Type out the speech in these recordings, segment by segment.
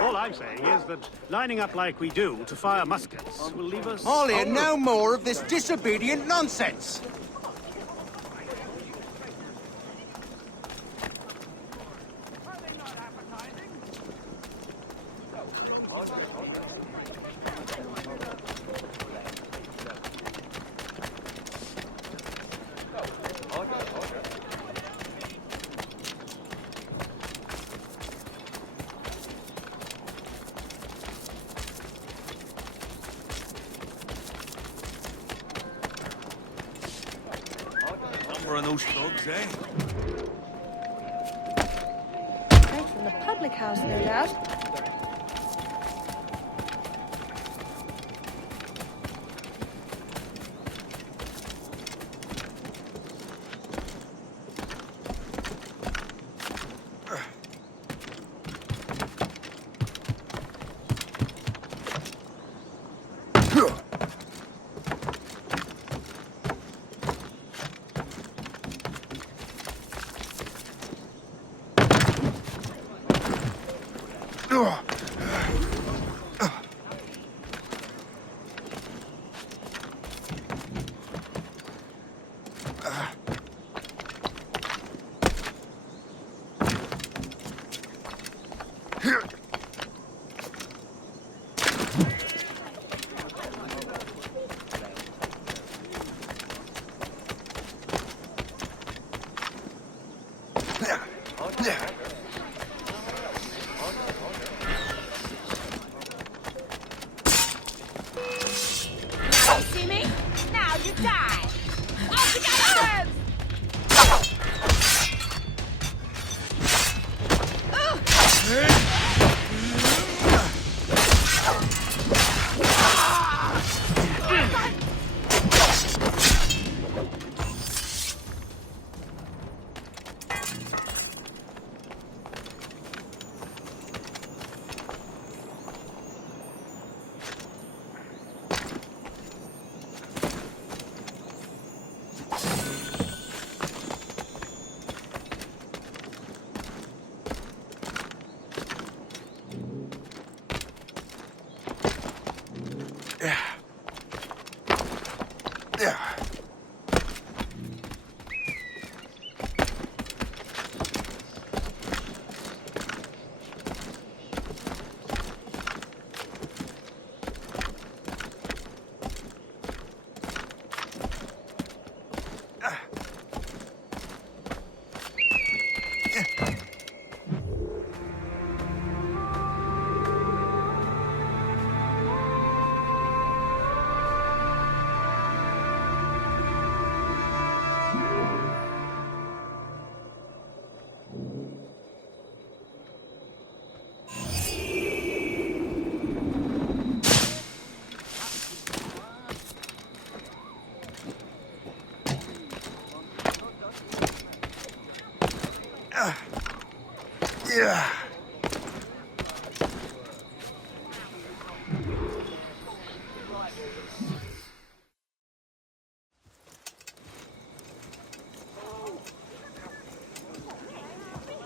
All I'm saying is that lining up like we do to fire muskets will leave us... I'll hear no more of this disobedient nonsense! Of those thugs, eh? Straight from the public house, no doubt.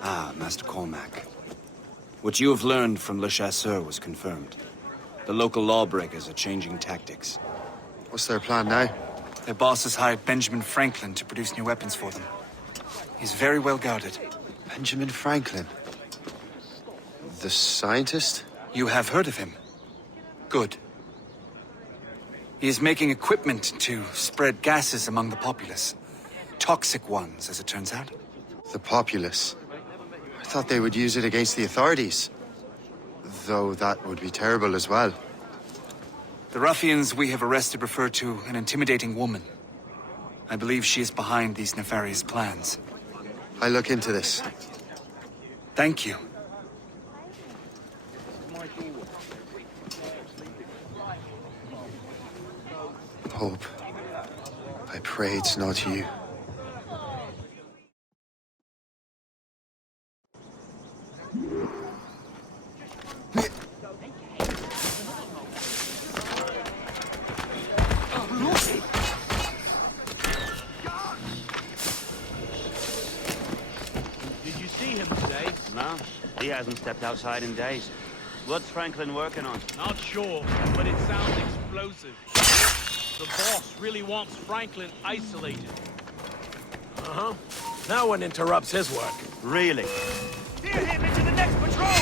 Ah, Master Cormac. What you have learned from Le Chasseur was confirmed. The local lawbreakers are changing tactics. What's their plan now? Their boss has hired Benjamin Franklin to produce new weapons for them. He's very well guarded. Benjamin Franklin? The scientist? You have heard of him? Good. He is making equipment to spread gases among the populace. Toxic ones, as it turns out. The populace? I thought they would use it against the authorities. Though that would be terrible as well. The ruffians we have arrested refer to an intimidating woman. I believe she is behind these nefarious plans. I'll look into this. Thank you. Hope. I pray it's not you. Did you see him today? No, he hasn't stepped outside in days. What's Franklin working on? Not sure, but it sounds explosive. The boss really wants Franklin isolated. Uh-huh. No one interrupts his work. Really? Steer him into the next patrol!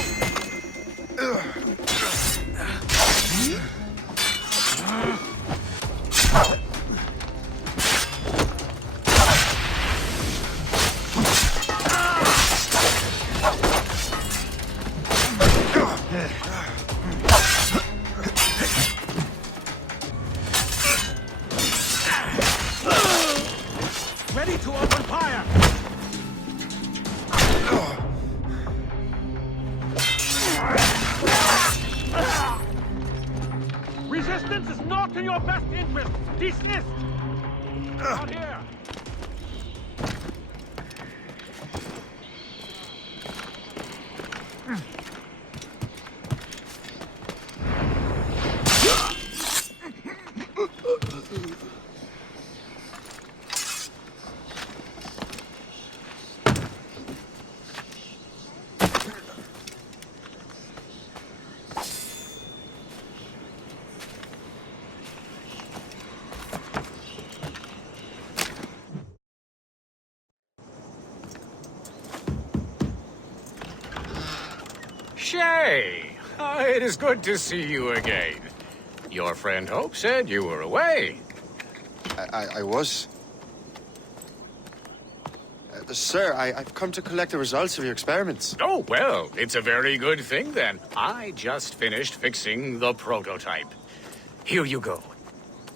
Ready to open fire! Resistance is not in your best interest! Dismissed! Not here! Shay! It is good to see you again. Your friend Hope said you were away. I was. Sir, I've come to collect the results of your experiments. Oh, well, it's a very good thing then. I just finished fixing the prototype. Here you go.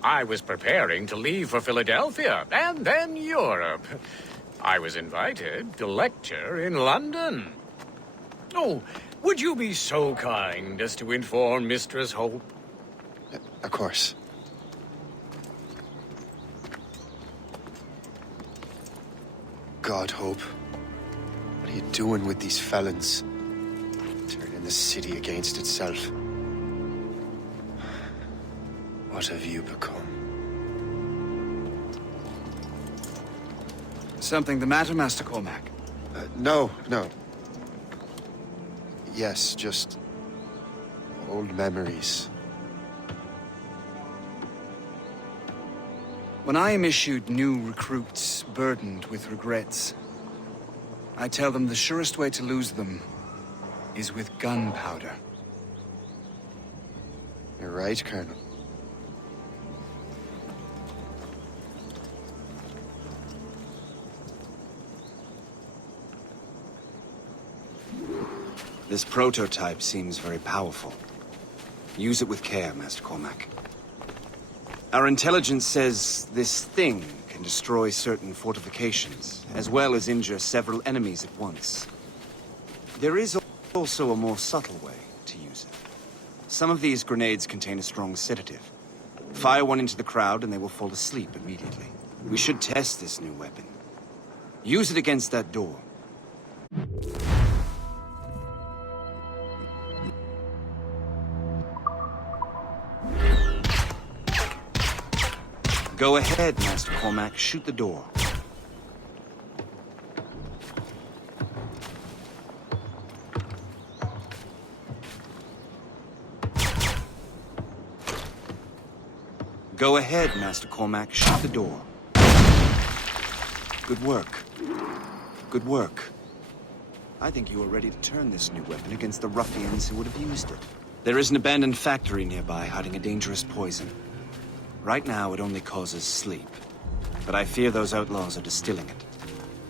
I was preparing to leave for Philadelphia and then Europe. I was invited to lecture in London. Oh, would you be so kind as to inform Mistress Hope? Of course. God, Hope. What are you doing with these felons? Turning the city against itself. What have you become? Something the matter, Master Cormac? No. Yes, just old memories. When I am issued new recruits burdened with regrets, I tell them the surest way to lose them is with gunpowder. You're right, Colonel. This prototype seems very powerful. Use it with care, Master Cormac. Our intelligence says this thing can destroy certain fortifications, as well as injure several enemies at once. There is also a more subtle way to use it. Some of these grenades contain a strong sedative. Fire one into the crowd and they will fall asleep immediately. We should test this new weapon. Use it against that door. Go ahead, Master Cormac. Shoot the door. Go ahead, Master Cormac. Shoot the door. Good work. Good work. I think you are ready to turn this new weapon against the ruffians who would have used it. There is an abandoned factory nearby hiding a dangerous poison. Right now, it only causes sleep. But I fear those outlaws are distilling it.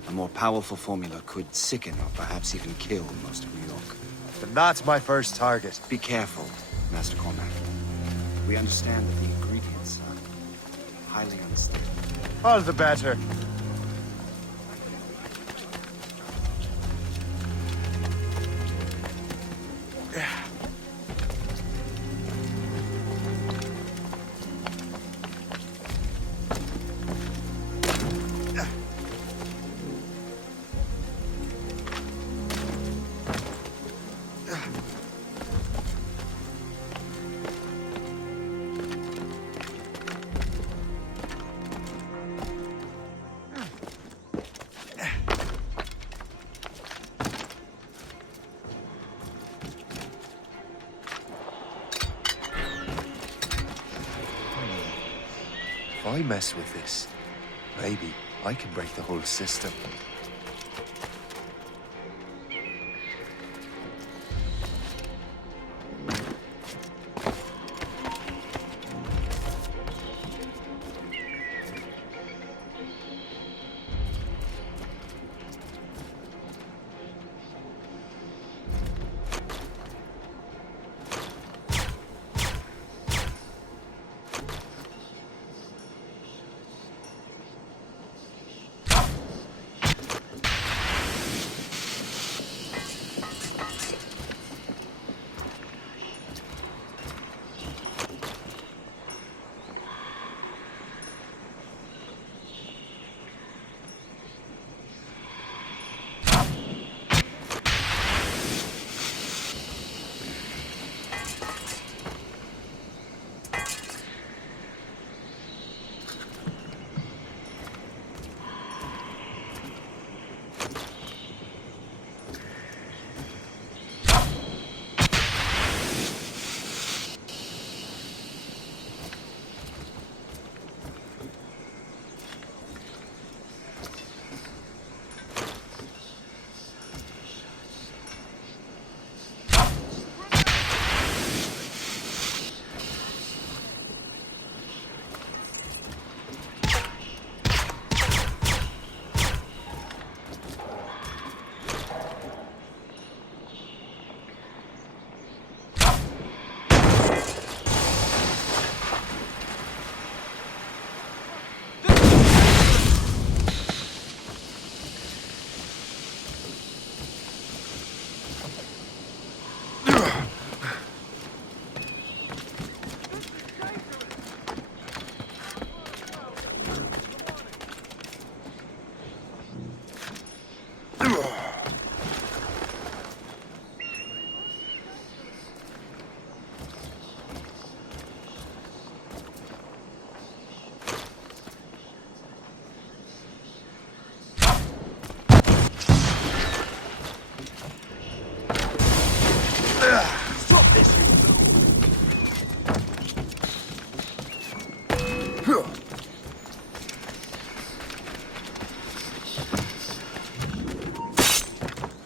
A more powerful formula could sicken or perhaps even kill most of New York. Then that's my first target. Be careful, Master Cormac. We understand that the ingredients are highly unstable. All the better. If I mess with this, maybe I can break the whole system.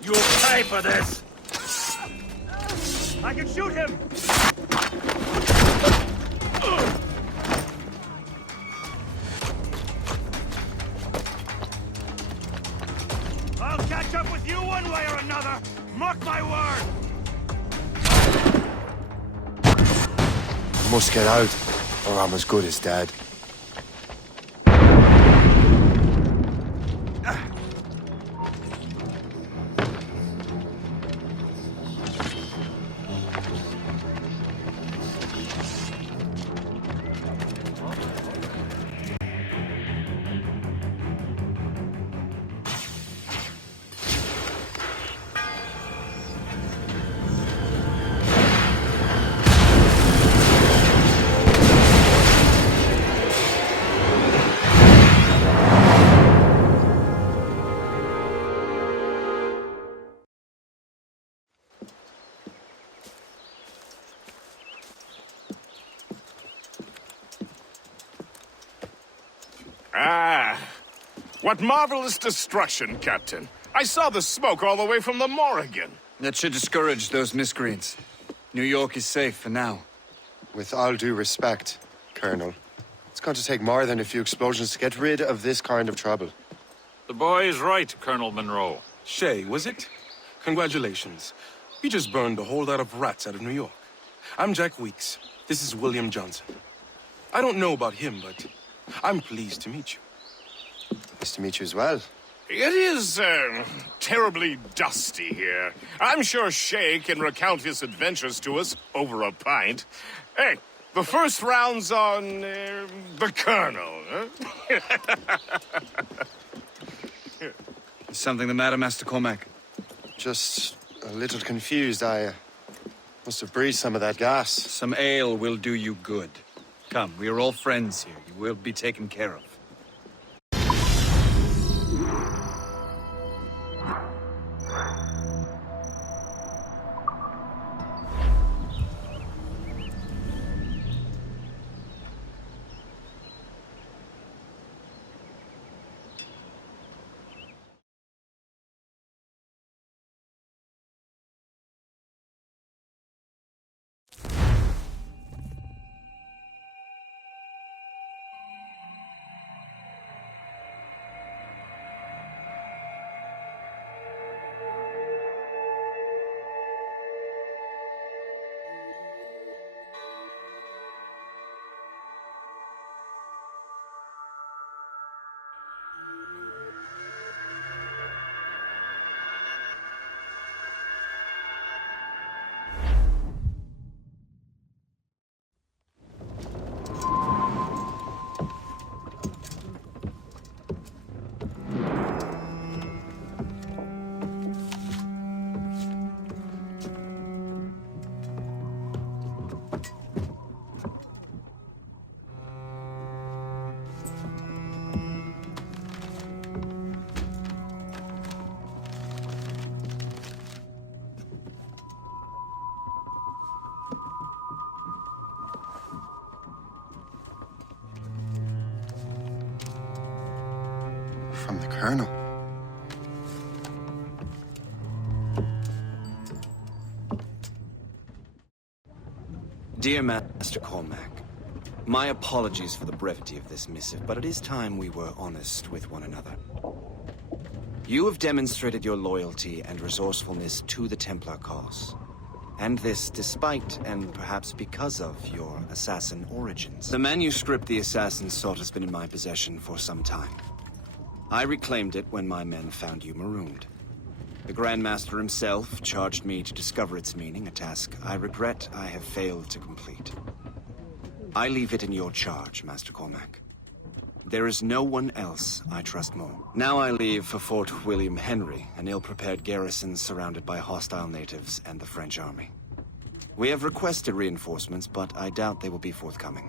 You'll pay for this! I can shoot him! I'll catch up with you one way or another! Mark my word! I must get out, or I'm as good as dead. Ah, what marvelous destruction, Captain. I saw the smoke all the way from the Morrigan. That should discourage those miscreants. New York is safe for now. With all due respect, Colonel, it's going to take more than a few explosions to get rid of this kind of trouble. The boy is right, Colonel Monroe. Shay, was it? Congratulations. We just burned a whole lot of rats out of New York. I'm Jack Weeks. This is William Johnson. I don't know about him, but I'm pleased to meet you. Nice to meet you as well. It is, terribly dusty here. I'm sure Shay can recount his adventures to us over a pint. Hey, the first round's on, the Colonel, huh? Is something the matter, Master Cormac? Just a little confused. I must have breathed some of that gas. Some ale will do you good. Come, we are all friends here. You will be taken care of. From the Colonel. Dear Master Cormac, my apologies for the brevity of this missive, but it is time we were honest with one another. You have demonstrated your loyalty and resourcefulness to the Templar cause. And this despite, and perhaps because of, your assassin origins. The manuscript the assassin sought has been in my possession for some time. I reclaimed it when my men found you marooned. The Grand Master himself charged me to discover its meaning, a task I regret I have failed to complete. I leave it in your charge, Master Cormac. There is no one else I trust more. Now I leave for Fort William Henry, an ill-prepared garrison surrounded by hostile natives and the French army. We have requested reinforcements, but I doubt they will be forthcoming.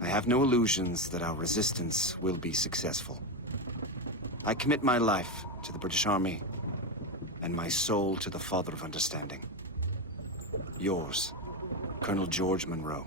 I have no illusions that our resistance will be successful. I commit my life to the British Army, and my soul to the Father of Understanding. Yours, Colonel George Monroe.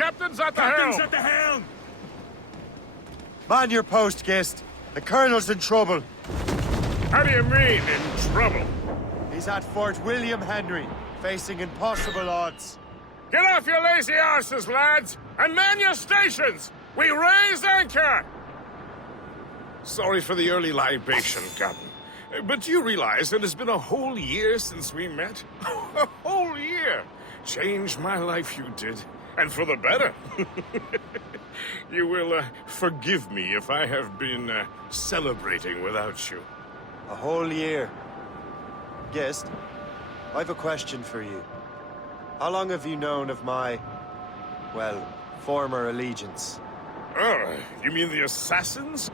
Captain's at the helm! at the helm! Man your post, Gist. The Colonel's in trouble. How do you mean, in trouble? He's at Fort William Henry, facing impossible odds. Get off your lazy arses, lads, and man your stations! We raise anchor! Sorry for the early libation, Captain. But do you realize that it's been a whole year since we met? A whole year! Changed my life, you did. And for the better. You will forgive me if I have been celebrating without you. A whole year. Gist, I've a question for you. How long have you known of my, well, former allegiance? Oh, you mean the assassins?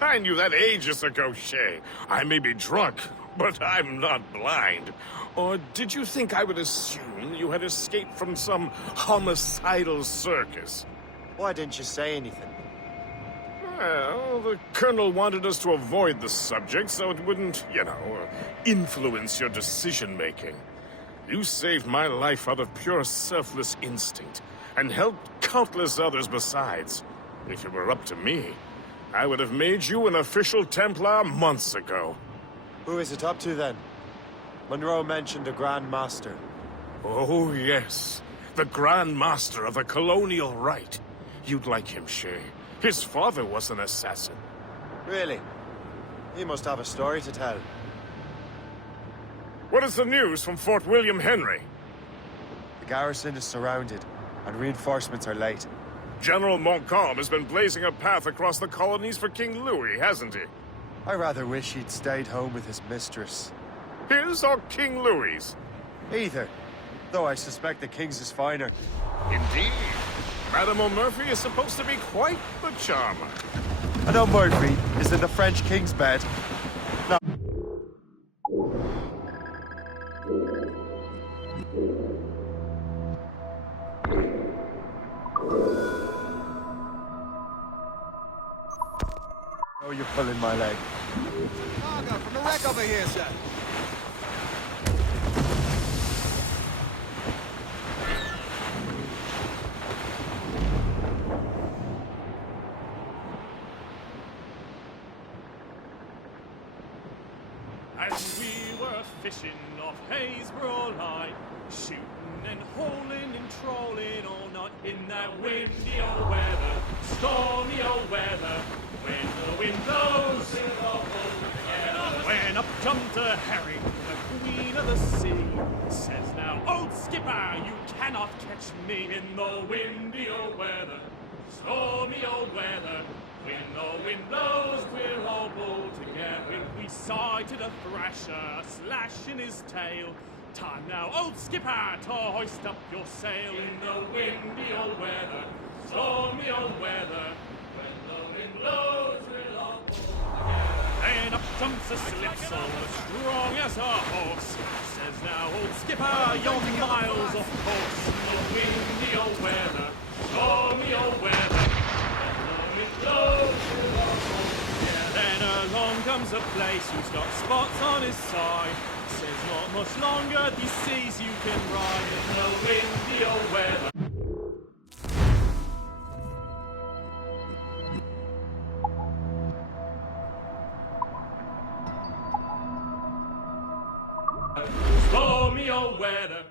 I knew that ages ago, Shay. I may be drunk, but I'm not blind. Or did you think I would assume you had escaped from some homicidal circus? Why didn't you say anything? Well, the Colonel wanted us to avoid the subject so it wouldn't, influence your decision-making. You saved my life out of pure selfless instinct, and helped countless others besides. If it were up to me, I would have made you an official Templar months ago. Who is it up to, then? Monroe mentioned a Grand Master. Oh, yes. The Grand Master of the Colonial Rite. You'd like him, Shay. His father was an assassin. Really? He must have a story to tell. What is the news from Fort William Henry? The garrison is surrounded, and reinforcements are late. General Montcalm has been blazing a path across the colonies for King Louis, hasn't he? I rather wish he'd stayed home with his mistress. His or King Louis's? Either, though I suspect the King's is finer. Indeed. Madame O'Murphy is supposed to be quite the charmer. And O'Murphy is in the French King's bed. Now... Oh, you're pulling my leg. Cargo from the wreck over here, sir. As we were fishing off Haysborough Line, shooting and hauling and trolling all night in that windy old weather, stormy old weather. When the wind blows, we'll all pull together. When up jumped a herring, the queen of the sea, says now, old skipper, you cannot catch me in the windy old weather, stormy old weather. When the wind blows, we'll all pull together. We sighted a thrasher, slashing his tail. Time now, old skipper, to hoist up your sail in the windy old weather, stormy old weather. When the wind blows, we'll all pull together. Then up jumps a slipsail, as strong as a horse. Says now, old skipper, you're miles off course. In the windy old weather, stormy old weather. Then along comes a place who's got spots on his side. Says not much longer these seas you can ride in the windy old weather. Stormy old weather.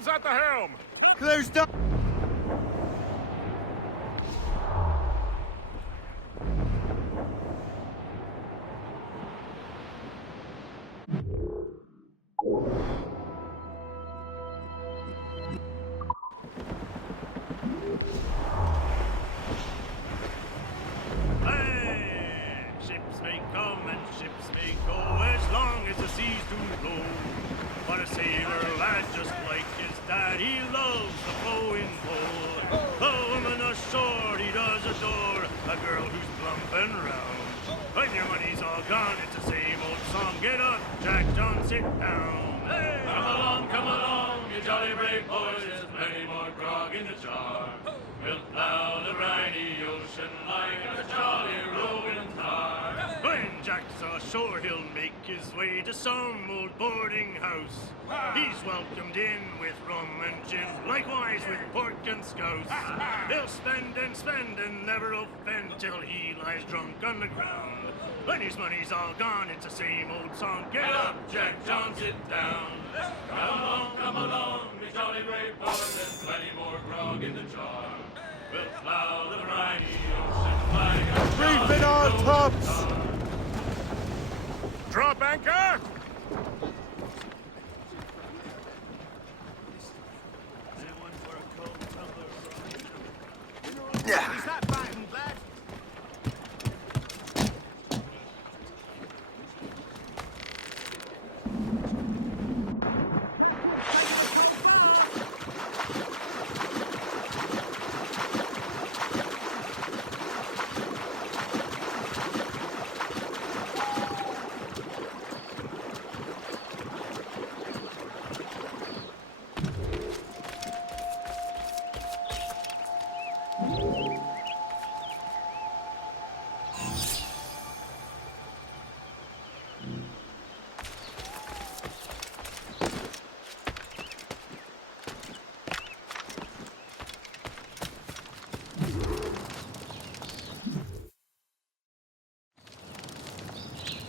Lads at the helm! Clear stop! Hey! Ships may come and ships may go as long as the seas do roll. But a sailor lad just like his dad, he loves the flowing pole. The woman ashore he does adore, a girl who's plump and round. When your money's all gone, it's the same old song. Get up, Jack John, sit down. Hey! Come along, you jolly brave boys. There's plenty more grog in the jar. We'll plow the briny ocean like a jolly rolling tar. When Jack's ashore, he'll make his way to some old boarding house. He's welcomed in with rum and gin, likewise with pork and scouse. He'll spend and never offend till he lies drunk on the ground. When his money's all gone, it's the same old song. Get up, Jack John, sit down. Come along, me jolly brave boys. There's plenty more grog in the jar. We'll plow the briny ocean like a Reef it all tops! Drop anchor! He's not fighting, lad.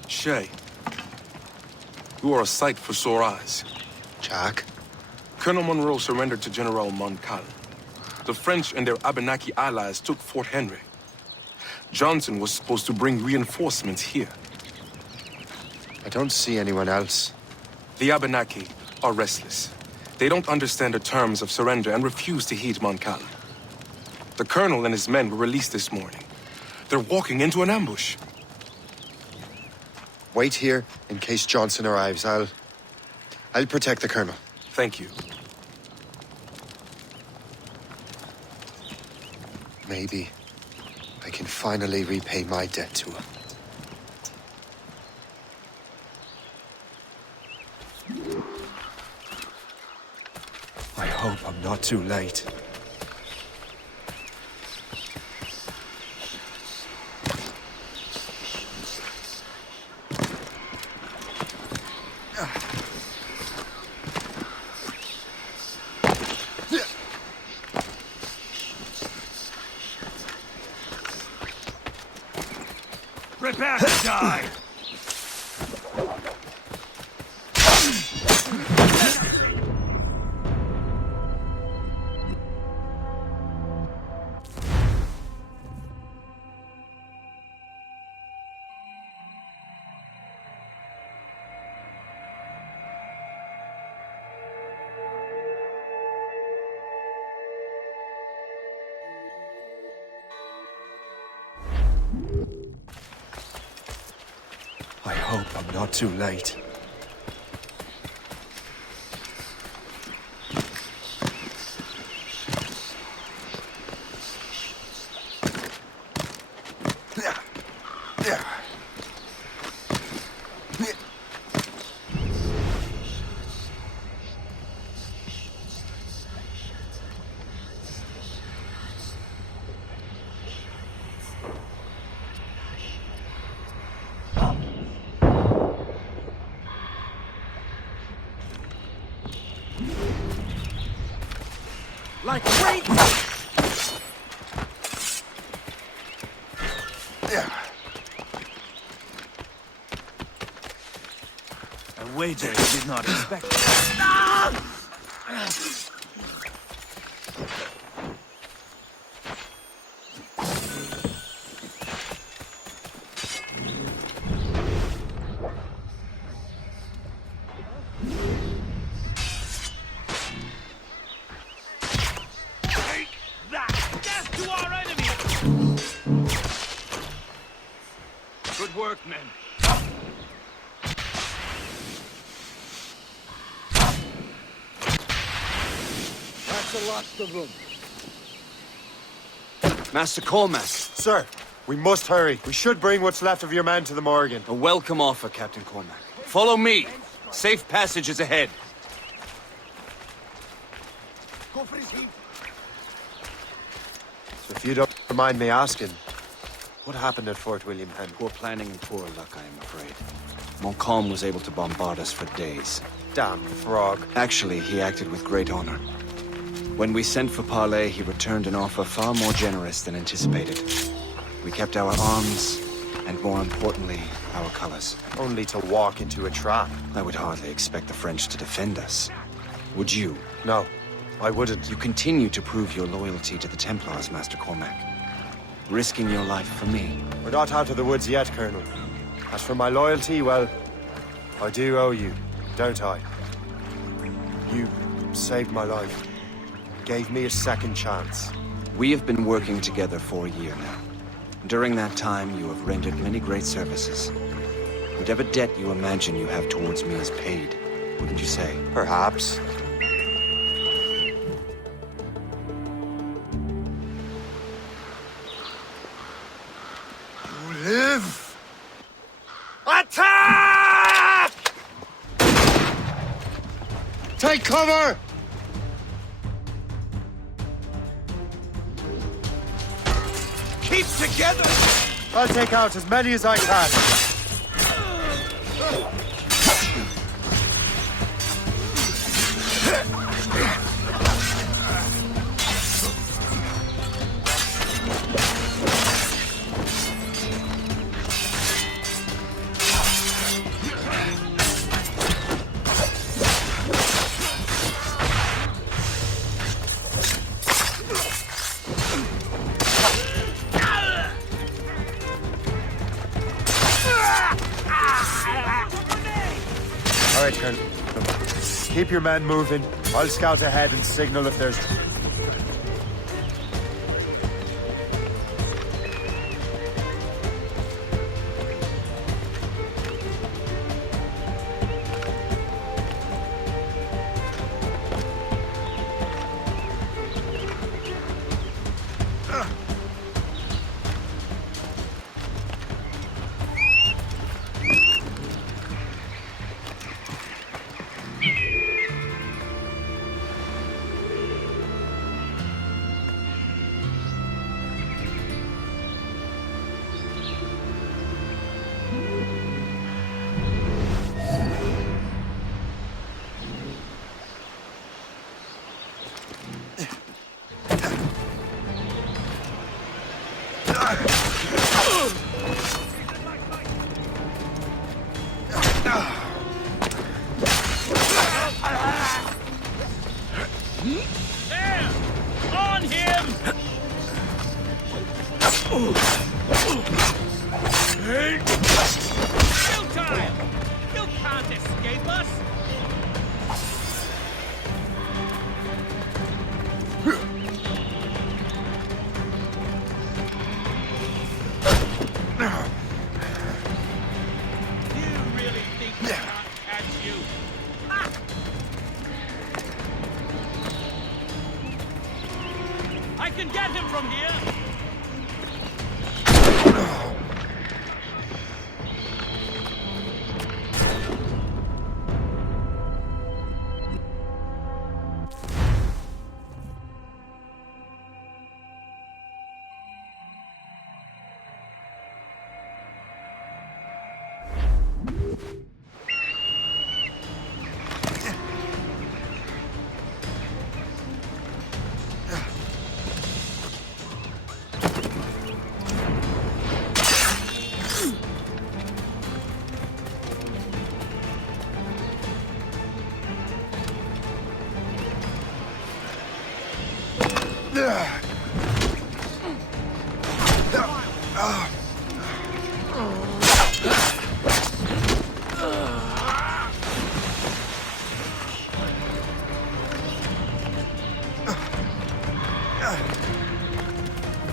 Shay, you are a sight for sore eyes. Jack? Colonel Monroe surrendered to General Montcalm. The French and their Abenaki allies took Fort Henry. Johnson was supposed to bring reinforcements here. I don't see anyone else. The Abenaki are restless. They don't understand the terms of surrender and refuse to heed Montcalm. The colonel and his men were released this morning. They're walking into an ambush. Wait here in case Johnson arrives. I'll protect the colonel. Thank you. Maybe I can finally repay my debt to him. I hope I'm not too late. Prepare to die! I hope I'm not too late. Like great! A wager you did not expect. Good work, men. That's the last of them. Master Cormac, Sir, we must hurry. We should bring what's left of your men to the Morgan. a welcome offer, Captain Cormac. Follow me. Safe passage is ahead. Go for his head. So if you don't mind me asking, what happened at Fort William Henry? Poor planning and poor luck, I am afraid. Montcalm was able to bombard us for days. Damn frog. Actually, he acted with great honor. When we sent for parley, he returned an offer far more generous than anticipated. We kept our arms, and more importantly, our colors. Only to walk into a trap. I would hardly expect the French to defend us. Would you? No, I wouldn't. You continue to prove your loyalty to the Templars, Master Cormac. Risking your life for me. We're not out of the woods yet, Colonel. As for my loyalty, well, I do owe you, don't I? You saved my life. Gave me a second chance. We have been working together for a year now. During that time, you have rendered many great services. Whatever debt you imagine you have towards me is paid, wouldn't you say? Perhaps. You live! Attack! Take cover! Keep together! I'll take out as many as I can. All right, Colonel. Keep your men moving. I'll scout ahead and signal if there's... There! On him! Kill time! You can't escape us! You really think we can't catch you? Ha! I can get him from here!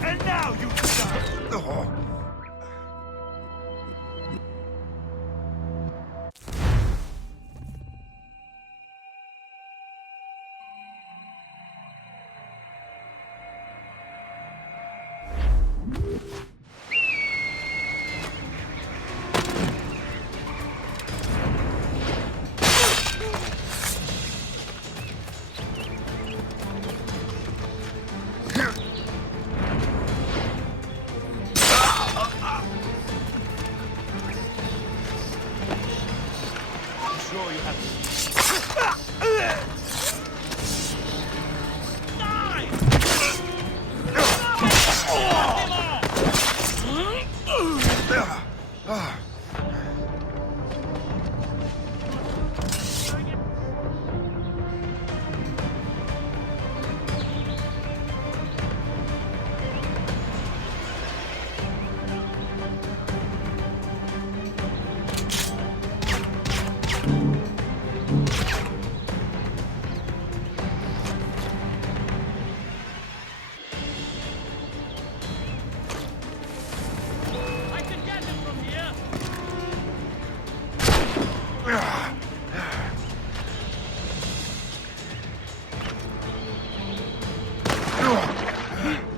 And now you die!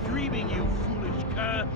Dreaming, you foolish cur!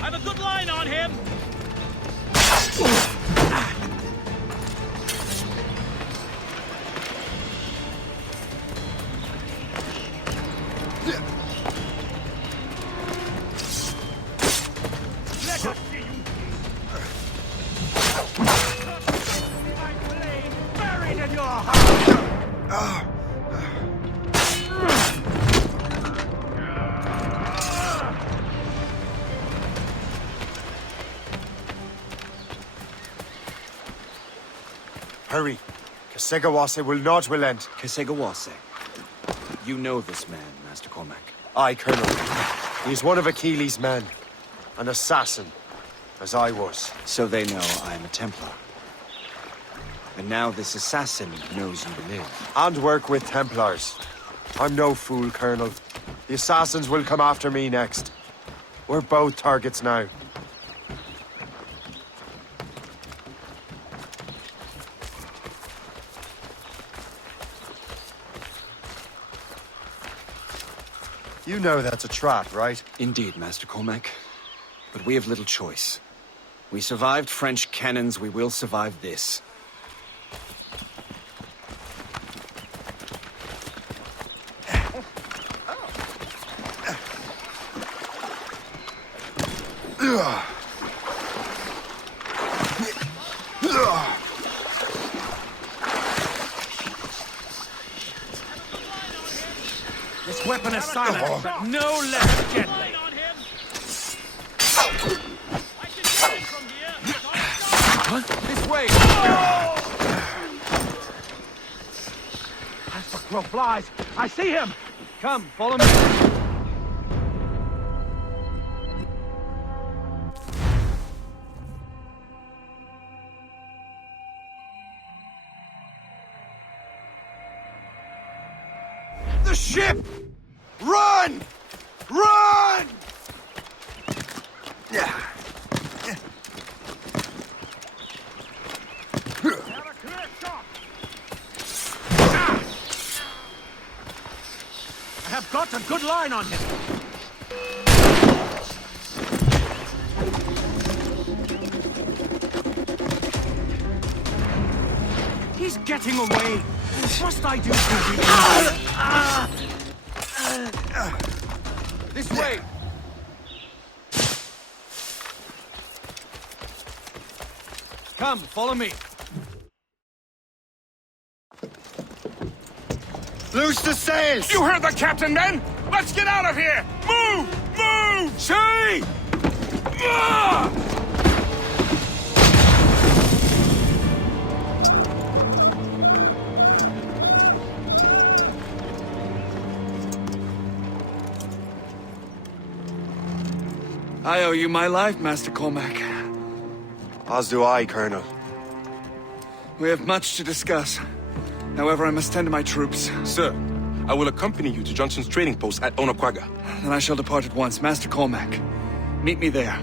I've a good line on him! Let us see you! My blade buried in your heart! Hurry. Kasegawase will not relent. Kasegawase. You know this man, Master Cormac. Aye, Colonel. He is one of Achilles' men. An assassin, as I was. So they know I am a Templar. And now this assassin knows you live. And work with Templars. I'm no fool, Colonel. The assassins will come after me next. We're both targets now. You know that's a trap, right? Indeed, Master Cormac. But we have little choice. We survived French cannons, we will survive this. This weapon is silent, but no less deadly. This way! As the crow flies, I see him! Come, follow me. The ship! Run! Run! I have got a good line on him. He's getting away. What must I do to This way! Come, follow me. Loose the sails! You heard the captain, men! Let's get out of here! Move! Move! Say! Ah! I owe you my life, Master Cormac. As do I, Colonel. We have much to discuss. However, I must tend to my troops. Sir, I will accompany you to Johnson's trading post at Onakwaga. Then I shall depart at once. Master Cormac, meet me there.